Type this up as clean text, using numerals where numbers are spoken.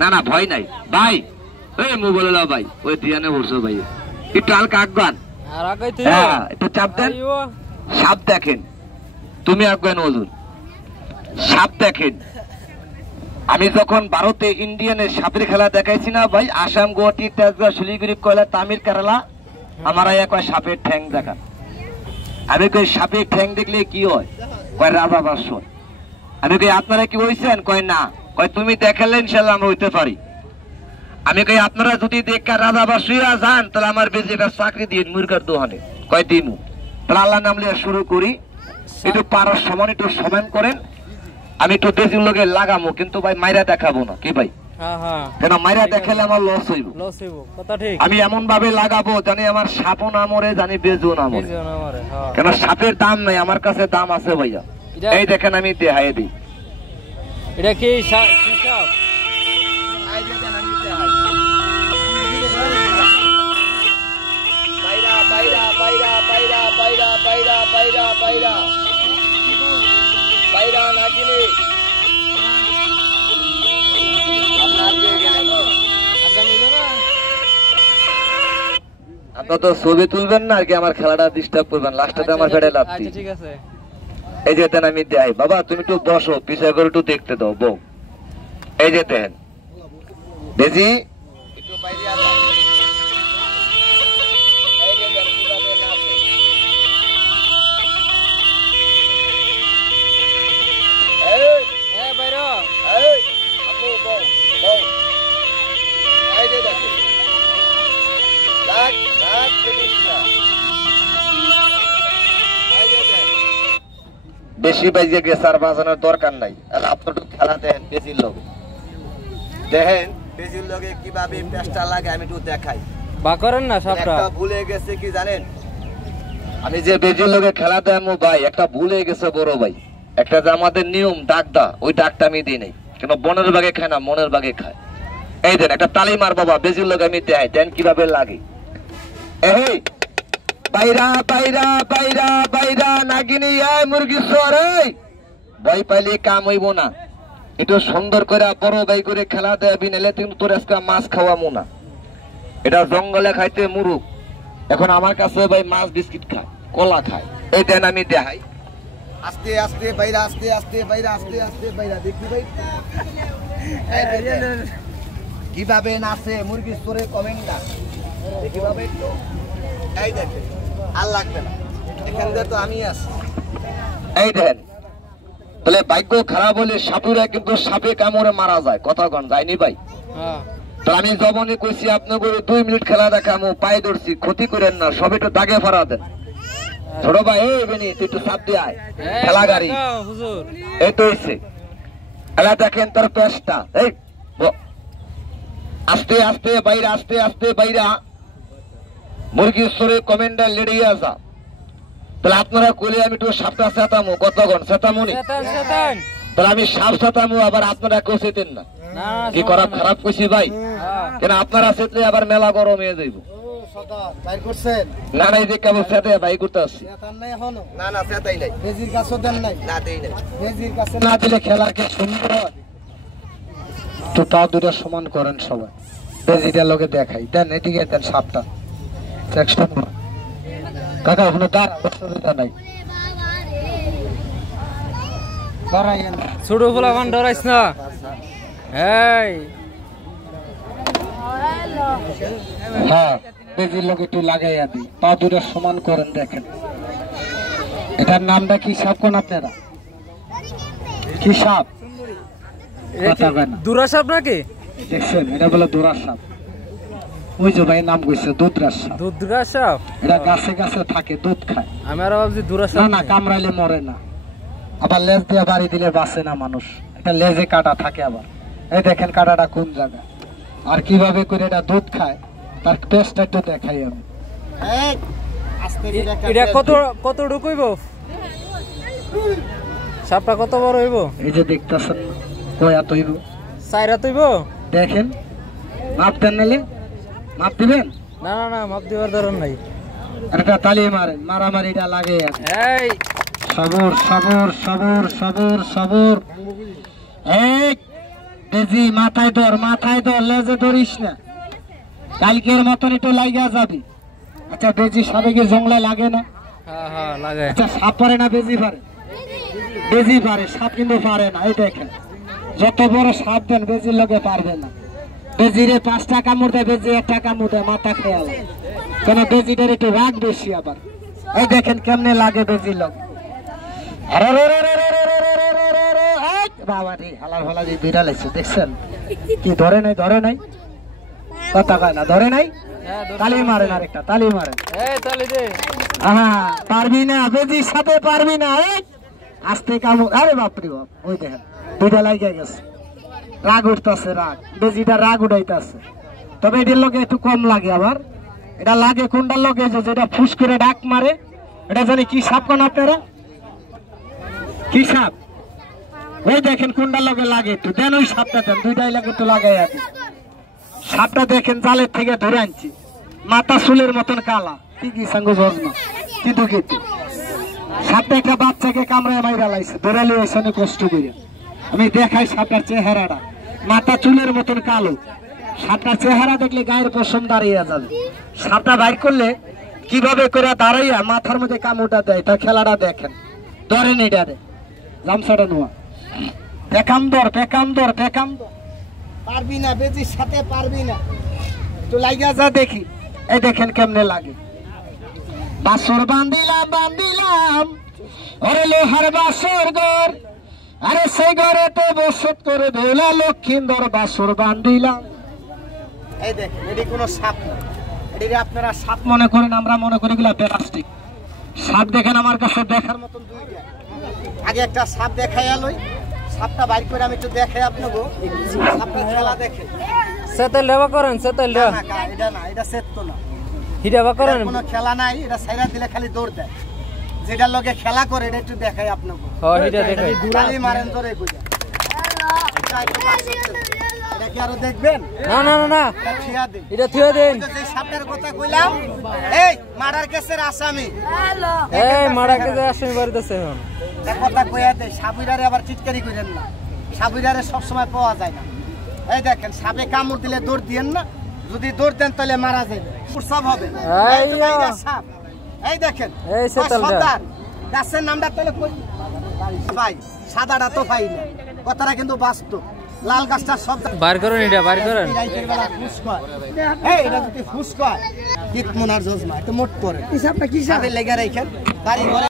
না না ভয় নাই ভাই, ওই মোবাইল ভাই ওই দিয়ানে বলছো ভাই একটু হালকা আগান, একটু চাপ দেন। সাপ দেখেন, তুমি আগান ওজন সাপ দেখেন। আমি যখন ভারতে ইন্ডিয়ানের সাপের খেলা দেখাইছি না ভাই, আসাম, গুয়াহাটি, তেজগাঁও, শিলিগুড়ি, কয়লা, তামিল, কেরালা, আমার কয় সাপের ঠ্যাং দেখান। আমি কই সাপের ঠ্যাং দেখলে কি হয়? কয় রাজা বাস। আমি কই আপনারা কি হইছেন? কয় না। কয় তুমি দেখালে ইনশাল্লাহ আমরা হইতে পারি। আমি কই আপনারা যদি দেখা রাজা বাস হইয়া যান তাহলে আমার বেশি একটা চাকরি দিয়ে মুরগার দোহানে। কয় দিমু। তাহলে আল্লাহ নাম লিয়া শুরু করি। একটু পারার সমান একটু সমান করেন। আমি একটু দেশির লোকে লাগামো, কিন্তু ভাই মাইরা দেখাবো না। কি ভাই? কেন মাইরা দেখালে আমার লস হইব। আমি এমন ভাবে লাগাবো জানি আমার সাপও না মরে, জানি বেজও না মরে। কেন সাপের দাম নাই, আমার কাছে দাম আছে ভাইয়া। এই দেখেন আমি দেখাই দিই। এটা কি সাপ? পায়রা পায়রা পায়রা পায়রা পায়রা পায়রা পায়রা পায়রা পায়রা নাকিনি। আপনার তো ছবি তুলবেন না আর কি, আমার খেলাটা ডিস্টার্ব করবেন, লাস্টে আমার ফেটে লাগছে। ঠিক আছে, এই যে দেন আমি দেয় বাবা, তুমি একটু বসো, পিছিয়ে করে একটু দেখতে দাও বউ। এই যে দেন বেজি একটু বাইরে আসা। এই যে দেন কিভাবে নাচে। এই বাইরো, এই আম্মু বউ বউ। এই যে দেন লাগ লাগ কৃষ্ণা। বেশি বাজে গেছে আর বাজানোর দরকার নাই। আপনার খেলা দেখেন বেজির লোক, দেখেন বেজির লোকে কিভাবে পেস্টা লাগে আমি একটু দেখাই। বা করেন না সাপটা ভুলে গেছে কি জানেন, আমি যে বেজির লোকে খেলা দেখাবো ভাই, একটা ভুলে গেছে বড় ভাই। একটা যে আমাদের নিয়ম ডাকদা, ওই ডাকটা আমি দিই নাই। কেন বনের বাগে খায় না, মনের বাগে খায়। এই দেন একটা তালি মার বাবা, বেজির লোক আমি দেখাই দেন কিভাবে লাগে। এই বাইরা বাইরা বাইরা বাইরা নাগিনি মুরগি সোয়ারে ভয় পাইলে কাম হইব না। একটু সুন্দর করে বড় ভাই করে খেলা দেবি, নাহলে কিন্তু তোর আজকে মাছ খাওয়ামো না। এটা জঙ্গলে খাইতে মুরুখ, এখন আমার কাছে ভাই মাছ বিস্কিট খায়, কলা খায়। এই দেন আমি দেখাই। আস্তে আস্তে বাইরা, আস্তে আস্তে বাইরা, আস্তে আস্তে বাইরা। দেখবি ভাই কিভাবে নাচে মুরগি সোরে কমেন্টা কিভাবে। এই দেখেন আর লাগবে না, এখান দিয়ে তো আমি আছি। এই দেখেন তাহলে ভাগ্য খারাপ হলে সাপুরা কিন্তু সাপে কামড়ে মারা যায়। কথা কন যায়নি ভাই? তো আমি জবনে কইছি আপনাকে 2 মিনিট খেলা দেখামো, পায়ে ধরছি, ক্ষতি করেন না, সব একটু দাগে ফাড়া দেন। ছোট ভাই এই বেনি তুই একটু চাপ দিয়ে আয়, খেলা গাড়ি এই তো হইছে। খেলা দেখেন তোর পেশটা। এই আস্তে আস্তে বাইরা, আস্তে আস্তে বাইরা মুরগির সরে কমেন্ডার লেড়িয়ে আসা। তাহলে আপনারা কইলে আমি একটু সাপটা চেতামো। কতক্ষণ চেতামনি? তাহলে আমি সাপ চেতামো, আবার আপনারা কেউ চেতেন না। কি করা খারাপ কইছি ভাই? কেন আপনারা চেতলে আবার মেলা গরম হয়ে যাইব। না না এই যে কেবল চেতে ভাই করতে আসছি। না না চেতাই নাই, বেজির কাছে দেন নাই, না দেই নাই। বেজির কাছে না দিলে খেলা কি সুন্দর হয়? তো তা দুটো সমান করেন সবাই। বেজিটা লোকে দেখাই দেন, এদিকে দেন সাপটা। কাকা ওখানে অসুবিধা নাই। ছোট ফুলা এখন ডরাইস না। এই হ্যাঁ বেজির লোক একটু লাগাইয়া দিই, পা দুটো সমান করেন। দেখেন এটার নামটা কি সাপ কোন আপনারা? কি সাপ? দুরা সাপ নাকি? দেখছেন এটা বলে দুরা সাপ। ওই যে ভাই নাম কইছে দুধরাজ সাপ। দুধরাজ সাপ এটা গাছে গাছে থাকে, দুধ খায়। আমি আর ভাবছি দুরা সাপ। না না কামড়াইলে মরে না, আবার লেজ দিয়ে বাড়ি দিলে বাঁচে না মানুষ। এটা লেজে কাটা থাকে আবার। এই দেখেন কাটাটা কোন জায়গা আর কিভাবে করে এটা দুধ খায়, তার টেস্টটা একটু দেখাই আমি। এটা কতটুকু হইব? সাপটা কত বড় হইব? এই যে দেখতেছেন কয়া তৈব, 4 হাত হইব। দেখেন মাপ দেন, নালে মাপ দিবেন? না না না মাপ দিবার দরকার নাই। একটা তালি মারেন, মারামারিটা লাগে। এই সবর সবর সবর সবর সবর। এই বেজি মাথায় ধর লেজে ধরিস না, কালকের মতন একটু লাগিয়া যাবি। আচ্ছা বেজি সাপে কি জংলা লাগে না? লাগে। আচ্ছা সাপ পারে না বেজি পারে? বেজি পারে, সাপ কিন্তু পারে না। এই দেখেন যত বড় সাপ দেন বেজির লগে পারবে না। বেজিরে 5টা কামড় দেয়, বেজি 1টা কামড় দেয়, মাথা খেয়াল। কেন বেজিটার একটু রাগ বেশি আবার। এই দেখেন কেমনে লাগে বেজির লগে। বাবা রে হালার ফালা যে বিড়াল আছে দেখছেন কি? ধরে নাই কথা কয় না, ধরে নাই। তালি মারেন, আরেকটা তালি মারেন। পারবি না, বেজির সাথে পারবি না। আস্তে কামড়, আরে বাপরে বাপ, ওই দেখেন দুইটা লাগিয়ে গেছে। রাগ উঠতেছে, বেজিটা রাগ উঠাইতেছে। তবে এটার লগে একটু কম লাগে আবার। এটা লাগে কোনটার লগে? যেটা ফুস করে ডাক মারে, এটা জানি কি সাপ কোন আপনারা? কি সাপ? ওই দেখেন কোনটার লগে লাগে, একটু দেন ওই সাপটা দেন, দুইটাই লাগে একটু লাগাই আছে। সাপটা দেখেন জালের থেকে ধরে আনছি, মাথা চুলের মতন কালা, কি সাঙ্গু জজমা কিন্তু সাপটা একটা বাচ্চাকে কামড়ায় মাইরা লাইছে, ধরে লিয়েছে অনেক কষ্ট করে। আমি দেখাই সাপটার চেহারাটা, মাথা চুলের মতন কালো। সাপটার চেহারা দেখলে গায়ের পশম দাঁড়িয়ে যাবে। সাপটা বাইর করলে কিভাবে করে দাঁড়াইয়া মাথার মধ্যে কামড়টা দেয়, তার খেলাটা দেখেন। ধরেন এটারে গামছাটা নোয়া, পেকাম ধর। পারবি না, বেজির সাথে পারবি না, একটু লাগিয়া যা দেখি। এই দেখেন কেমনে লাগে। বাসর বান্দিলাম ওরে লোহার বাসর ঘর, আরে সেই ঘরে তো বসত করে বেলা লক্ষিন্দর বাসর বান্দিলাম। এই দেখেন এটি কোনো সাপ না, এটি আপনারা সাপ মনে করেন, আমরা মনে করি এগুলা প্লাস্টিক। সাপ দেখেন আমার কাছে দেখার মতন দুইটা। আগে একটা সাপ দেখাই আলোই, সাপটা বাইর করে আমি একটু দেখাই আপনাকে। সাপটা খেলা দেখে সেতেল দেওয়া করেন, সেতেল দেওয়া। এটা না, এটা সেট তো না, হিডাবা করেন। কোনো খেলা নাই, এটা সাইরা দিলে খালি দৌড় দেয়। যেটার লগে খেলা করে এটা একটু দেখাই আপনাকে। হ্যাঁ হিডা দেখাই। খালি মারেন ধরে কইয়া। এটা কি আরো দেখবেন? না এটা থিয়া দেন, এটা থিয়া দেন। যে সাপটার কথা কইলাম, এই মার্ডার কেসের আসামি, এই মারা কেসের আসামি বাড়িতেছে এখন। এই কথা কইয়া দেই, সাবুইরারে আবার চিৎকারি করেন না, সাবুইরারে সব সময় পাওয়া যায় না। এই দেখেন সাপে কামড় দিলে দৌড় দিয়েন না, যদি দৌড় দেন তাহলে মারা যাবে, প্রসাব হবে। এই তো ভাই সাপ, এই দেখেন এই সেতালটা গাছের নামটা তাহলে কই ভাই, সাদাটা তো পাই না, কথাটা কিন্তু বাস্তব। লাল গাছটা সব বার করেন, এটা বার করেন। রাইতের বেলা ফুস কয়, এই এটা যদি ফুস কয়, কিত মনার জজমা এটা মোট করে। হিসাবটা কি সাপে লেগে রাখেন বাড়ি ঘরে।